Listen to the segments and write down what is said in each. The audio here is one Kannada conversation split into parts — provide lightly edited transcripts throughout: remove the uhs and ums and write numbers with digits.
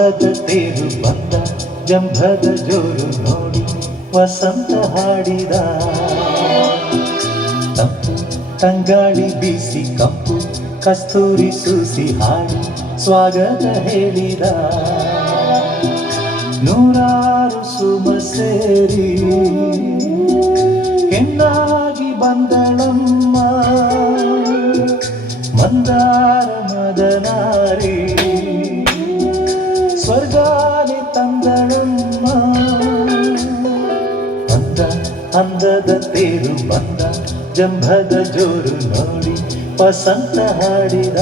ಅಂದದ ತೇರು ಬಂದ ಜಂಭದ ಜೋರು ನೋಡಿ ವಸಂತ ಹಾಡಿದ ತಂಪು ತಂಗಾಳಿ ಬೀಸಿ ಕಂಪು ಕಸ್ತೂರಿ ಸೂಸಿ ಹಾಡಿ ಸ್ವಾಗತ ಹೇಳಿದ ನೂರಾರು ಸುಮ ಸೇರಿ ಹೆಣ್ಣಾಗಿ ಬಂದಳಮ್ಮ ಮಂದಾರ ಮದನಾರಿ ಸ್ವರ್ಗಾನೆ ತಂದಳಮ್ಮ ಅಂದದ ತೇರು ಬಂದ ಜಂಭದ ಜೋರು ನೋಡಿ ವಸಂತ ಹಾಡಿದ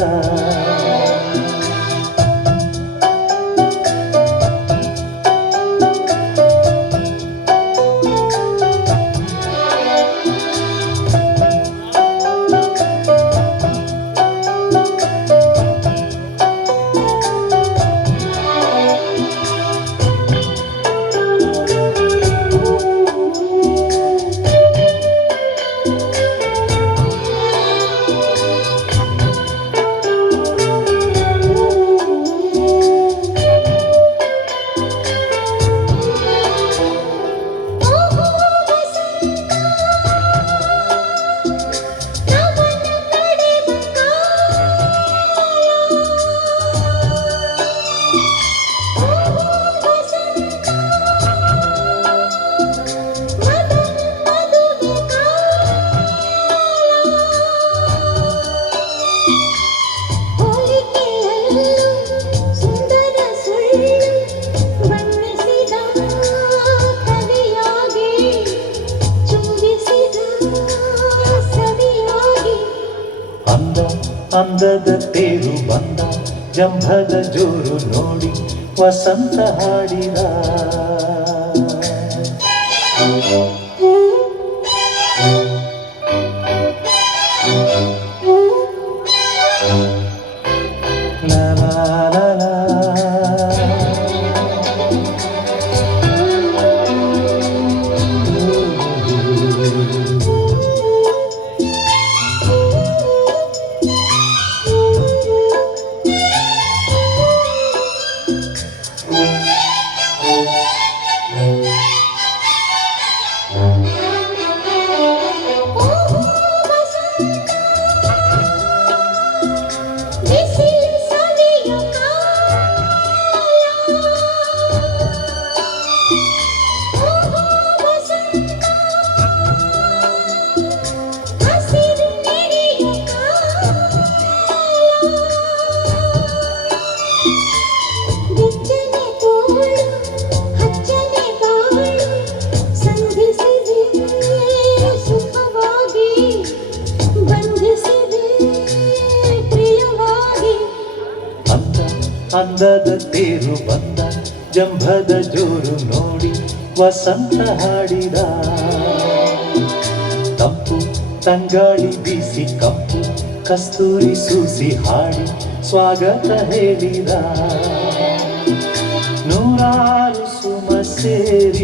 ಅಂದದ ತೇರು ಬಂದ ಜಂಭದ ಜೋರು ನೋಡಿ ವಸಂತ ಹಾಡಿದ ಲಾ ಲಾ ಲಾ ಲಾ. ಅಂದದ ತೇರು ಬಂದ ಜಂಭದ ಜೋರು ನೋಡಿ ವಸಂತ ಹಾಡಿದ ತಂಪು ತಂಗಾಳಿ ಬೀಸಿ ಕಂಪು ಕಸ್ತೂರಿ ಸೂಸಿ ಹಾಡಿ ಸ್ವಾಗತ ಹೇಳಿದ ನೂರಾರು ಸುಮ ಸೇರಿ